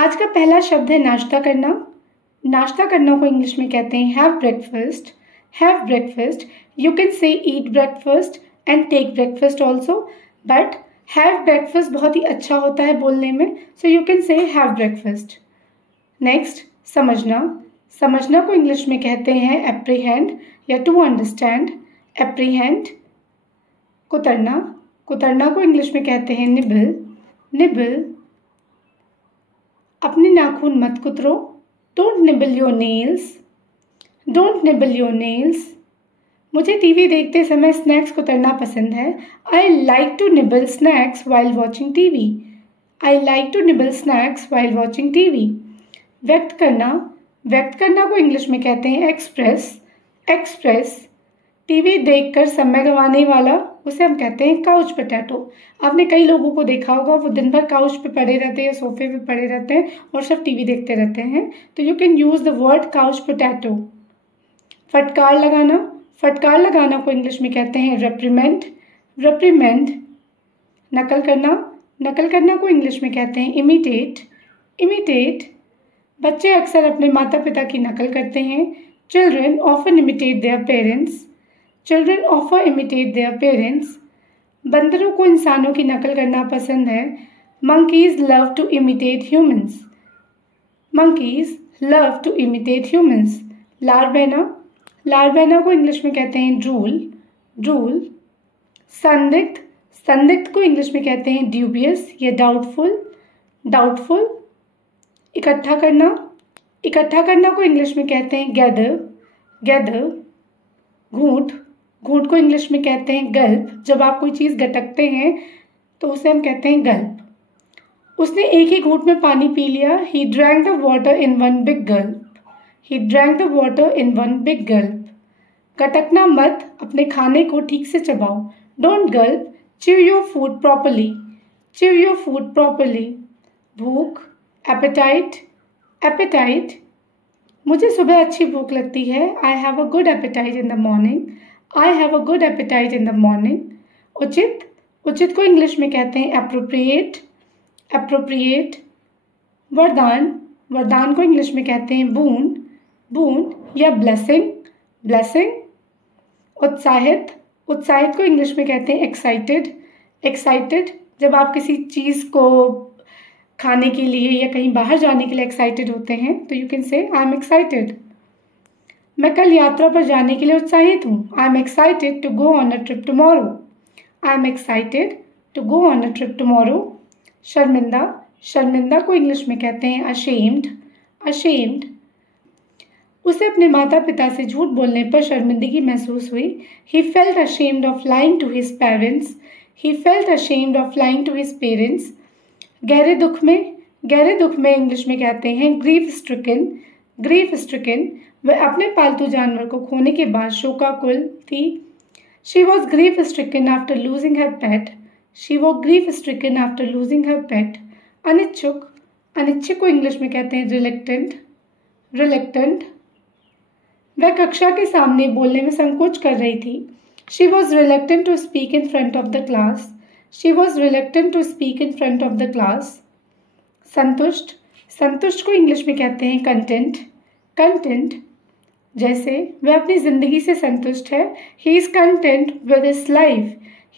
आज का पहला शब्द है नाश्ता करना। नाश्ता करना को इंग्लिश में कहते हैं have breakfast. Have breakfast, you can say eat breakfast and take breakfast also, but have breakfast बहुत ही अच्छा होता है बोलने में, so you can say have breakfast. Next, समझना। समझना को इंग्लिश में कहते हैं एप्रीहेंड या टू अंडरस्टैंड। एप्रीहेंड। कुतरना। कुतरना को इंग्लिश में कहते हैं निबल। निबल। अपने नाखून मत कुतरो। Don't nibble your nails. Don't nibble your nails. मुझे टीवी देखते समय स्नैक्स कुतरना पसंद है। I like to nibble snacks while watching TV. I like to nibble snacks while watching TV. व्यक्त करना। व्यक्त करना को इंग्लिश में कहते हैं एक्सप्रेस। एक्सप्रेस। टीवी देखकर समय गंवाने वाला, उसे हम कहते हैं काउच पोटैटो। आपने कई लोगों को देखा होगा, वो दिन भर काउच पे पड़े रहते हैं या सोफे पे पड़े रहते हैं और सब टीवी देखते रहते हैं, तो you can use the word couch potato. फटकार लगाना। फटकार लगाना को इंग्लिश में कहते हैं रेप्रीमेंड। रेप्रीमेंड। नकल करना। नकल करना को इंग्लिश में कहते हैं इमिटेट। इमिटेट। बच्चे अक्सर अपने माता पिता की नकल करते हैं। Children often imitate their parents. Children ऑफर इमिटेट देयर पेरेंट्स। बंदरों को इंसानों की नकल करना पसंद है। Monkeys love to imitate humans. Monkeys love to imitate humans. लार बहना। लार बहना को इंग्लिश में कहते हैं ड्रूल। ड्रूल। संदिग्ध। संदिग्ध को इंग्लिश में कहते हैं ड्यूबियस या डाउटफुल। डाउटफुल। इकट्ठा करना। इकट्ठा करना को इंग्लिश में कहते हैं गैदर। गैदर। घूंट। घूंट को इंग्लिश में कहते हैं गल्प। जब आप कोई चीज़ गटकते हैं तो उसे हम कहते हैं गल्प। उसने एक ही घूंट में पानी पी लिया। He drank the water in one big gulp. He drank the water in one big gulp. गटकना मत, अपने खाने को ठीक से चबाओ। Don't gulp, chew your food properly. Chew your food properly. भूख। एपेटाइट। एपेटाइट। मुझे सुबह अच्छी भूख लगती है। I have a good appetite in the morning. I have a good appetite in the morning. उचित। उचित को इंग्लिश में कहते हैं एप्रोप्रिएट। एप्रोप्रिएट। वरदान। वरदान को इंग्लिश में कहते हैं बून। बून या ब्लेसिंग। ब्लेसिंग। उत्साहित। उत्साहित को इंग्लिश में कहते हैं एक्साइटेड। एक्साइटेड। जब आप किसी चीज़ को खाने के लिए या कहीं बाहर जाने के लिए एक्साइटेड होते हैं तो यू कैन से आई एम एक्साइटेड। मैं कल यात्रा पर जाने के लिए उत्साहित हूँ। I am excited to go on a trip tomorrow. I am excited to go on a trip tomorrow. शर्मिंदा। शर्मिंदा को इंग्लिश में कहते हैं अशेम्ड। अशेम्ड। उसे अपने माता पिता से झूठ बोलने पर शर्मिंदगी महसूस हुई। He felt ashamed of lying to his parents. He felt ashamed of lying to his parents. गहरे दुख में। गहरे दुख में इंग्लिश में कहते हैं ग्रीफ स्ट्रिकन। Grief stricken. वह अपने पालतू जानवर को खोने के बाद शोकाकुल थी। She was grief stricken after losing her pet. She was grief stricken after losing her pet. अनिच्छुक। अनिच्छुक को इंग्लिश में कहते हैं रिलेक्टेंट। रिलेक्टेंट। वह कक्षा के सामने बोलने में संकोच कर रही थी। She was reluctant to speak in front of the class. She was reluctant to speak in front of the class. संतुष्ट। संतुष्ट को इंग्लिश में कहते हैं कंटेंट। कंटेंट। जैसे वह अपनी जिंदगी से संतुष्ट है। He is content with his life.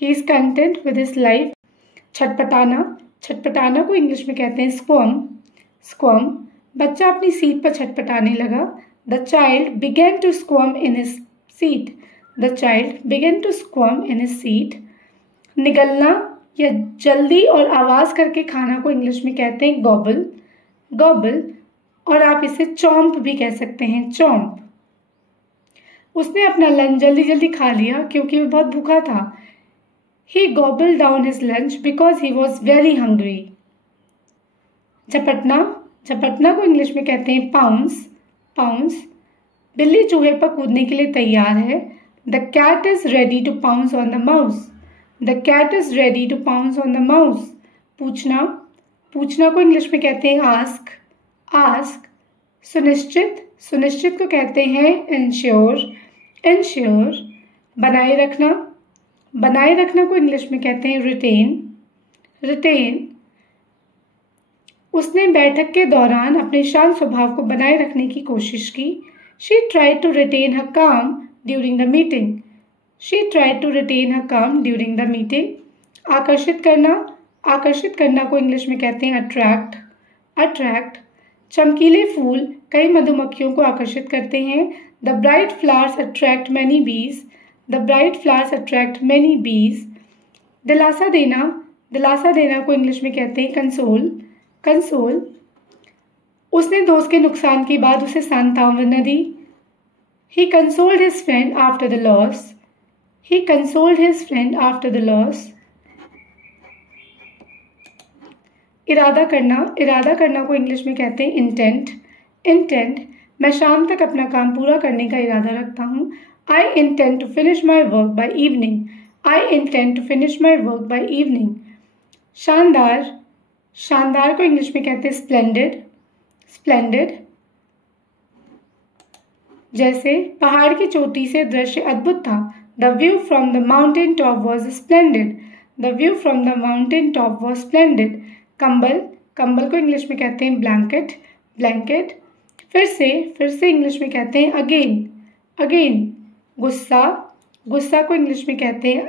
He is content with his life. छटपटाना। छटपटाना को इंग्लिश में कहते हैं स्क्वम। स्क्वम। बच्चा अपनी सीट पर छटपटाने लगा। The child began to squirm in his seat. The child began to squirm in his seat. निगलना या जल्दी और आवाज़ करके खाना को इंग्लिश में कहते हैं गॉबल। गॉबल। और आप इसे चॉम्प भी कह सकते हैं, चॉम्प। उसने अपना लंच जल्दी जल्दी खा लिया क्योंकि वह बहुत भूखा था। He gobble down his lunch because he was very hungry. झपटना। झपटना को इंग्लिश में कहते हैं पाउंस। पाउंस। बिल्ली चूहे पर कूदने के लिए तैयार है। The cat is ready to pounce on the mouse. The cat is ready to pounce on the mouse. पूछना। पूछना को इंग्लिश में कहते हैं ask. ask. सुनिश्चित। सुनिश्चित को कहते हैं ensure. ensure. बनाए रखना। बनाए रखना को इंग्लिश में कहते हैं retain. retain. उसने बैठक के दौरान अपने शांत स्वभाव को बनाए रखने की कोशिश की। She tried to retain her calm during the meeting. She tried to retain her calm during the meeting. आकर्षित करना को इंग्लिश में कहते हैं attract. Attract. चमकीले फूल कई मधुमक्खियों को आकर्षित करते हैं। The bright flowers attract many bees. The bright flowers attract many bees. दिलासा देना को इंग्लिश में कहते हैं console. Console. उसने दोस्त के नुकसान के बाद उसे सांत्वना दी। He consoled his friend after the loss. He consoled his friend after the loss. इरादा करना को इंग्लिश में कहते हैं इंटेंट। इंटेंट, मैं शाम तक अपना काम पूरा करने का इरादा रखता हूँ। I intend to finish my work by evening. I intend to finish my work by evening. शानदार को इंग्लिश में कहते हैं स्प्लेंडेड। स्प्लेंडेड, जैसे पहाड़ की चोटी से दृश्य अद्भुत था। The view from the mountain top was splendid. The view from the mountain top was splendid. कंबल को इंग्लिश में कहते हैं ब्लैंकेट। ब्लैंकेट, फिर से इंग्लिश में कहते हैं अगेन। गुस्सा को इंग्लिश में कहते हैं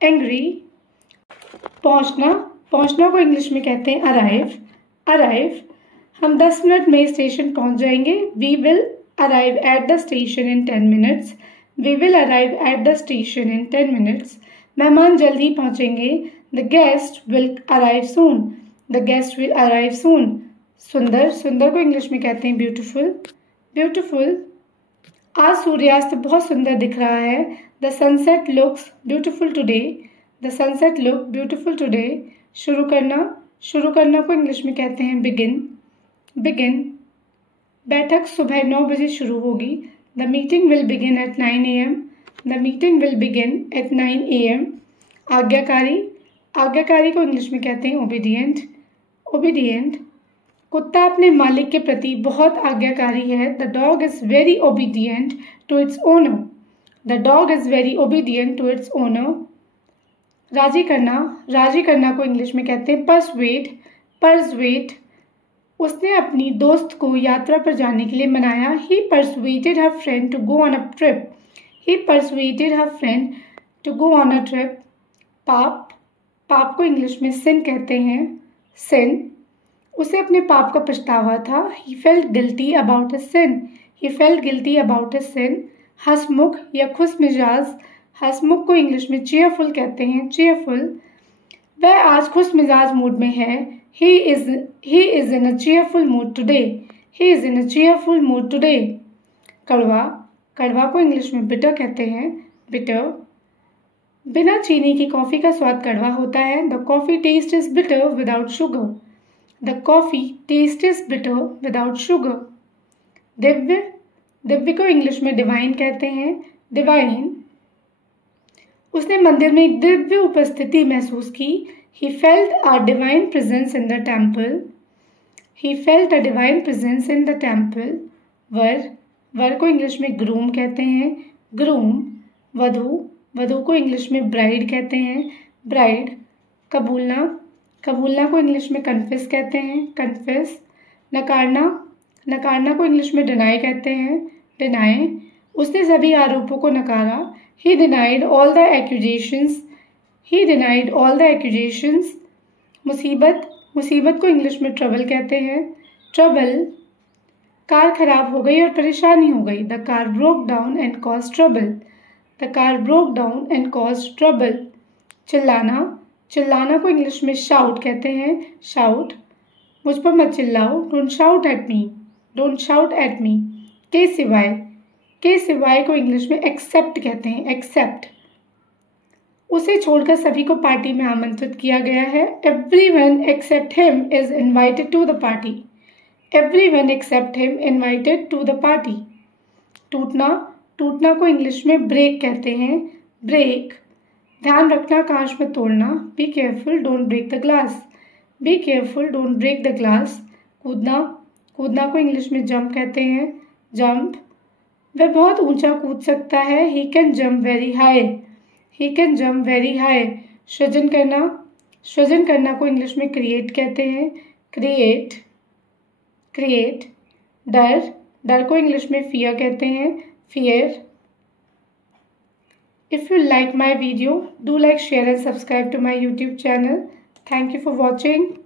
एंग्री। पहुंचना को इंग्लिश में कहते हैं अराइव। हम 10 मिनट में स्टेशन पहुंच जाएंगे। We will arrive at the station in 10 minutes. We will arrive at the station in 10 minutes. मेहमान जल्द ही पहुंचेंगे। The guest will arrive soon. The guest will arrive soon. सुंदर को इंग्लिश में कहते हैं ब्यूटीफुल। आज सूर्यास्त बहुत सुंदर दिख रहा है। The sunset looks beautiful today. The sunset look beautiful today. शुरू करना को इंग्लिश में कहते हैं begin. बैठक सुबह 9 बजे शुरू होगी। The meeting will begin at 9 a.m. The meeting will begin at 9 a.m. आज्ञाकारी को इंग्लिश में कहते हैं obedient. कुत्ता अपने मालिक के प्रति बहुत आज्ञाकारी है। The dog is very obedient to its owner. The dog is very obedient to its owner. राजी करना को इंग्लिश में कहते हैं persuade. उसने अपनी दोस्त को यात्रा पर जाने के लिए मनाया। He persuaded her friend to go on a trip. He persuaded her friend to go on a trip. पाप को इंग्लिश में sin कहते हैं। sin. उसे अपने पाप का पछतावा था। He felt guilty about his sin. He felt guilty about his sin. हंसमुख या खुशमिजाज, हंसमुख को इंग्लिश में cheerful कहते हैं। cheerful. वह आज खुश मिजाज मूड में है। He is in a cheerful mood today. He is in a cheerful mood today. कड़वा को इंग्लिश में bitter कहते हैं। bitter. बिना चीनी की कॉफ़ी का स्वाद कड़वा होता है। The coffee taste is bitter without sugar. The coffee taste is bitter without sugar. Divya को इंग्लिश में divine कहते हैं। divine. उसने मंदिर में एक दिव्य उपस्थिति महसूस की। He felt a divine presence in the temple. He felt a divine presence in the temple. वर को इंग्लिश में groom कहते हैं। groom. वधू को इंग्लिश में bride कहते हैं। bride. कबूलना को इंग्लिश में confess कहते हैं। confess. नकारना को इंग्लिश में deny कहते हैं। deny. उसने सभी आरोपों को नकारा। He denied all the accusations. He denied all the accusations. मुसीबत को इंग्लिश में trouble कहते हैं। trouble. कार खराब हो गई और परेशानी हो गई। The car broke down and caused trouble. The car broke down and caused trouble. चिल्लाना को इंग्लिश में shout कहते हैं। shout. मुझ पर मत चिल्लाओ। Don't shout at me. Don't shout at me. के सिवाय को इंग्लिश में एक्सेप्ट कहते हैं। एक्सेप्ट. उसे छोड़कर सभी को पार्टी में आमंत्रित किया गया है। Everyone except him is invited to the party. Everyone except him invited to the party. टूटना को इंग्लिश में ब्रेक कहते हैं। ब्रेक. ध्यान रखना, कांच में तोड़ना। Be careful, don't break the glass. Be careful, don't break the glass. कूदना को इंग्लिश में जंप कहते हैं। जंप. वह बहुत ऊंचा कूद सकता है। He can jump very high. He can jump very high. सृजन सृजन करना को इंग्लिश में क्रिएट कहते हैं, क्रिएट, क्रिएट। डर, डर को इंग्लिश में फियर कहते हैं, fear. If you like my video, do like, share and subscribe to my YouTube channel. Thank you for watching.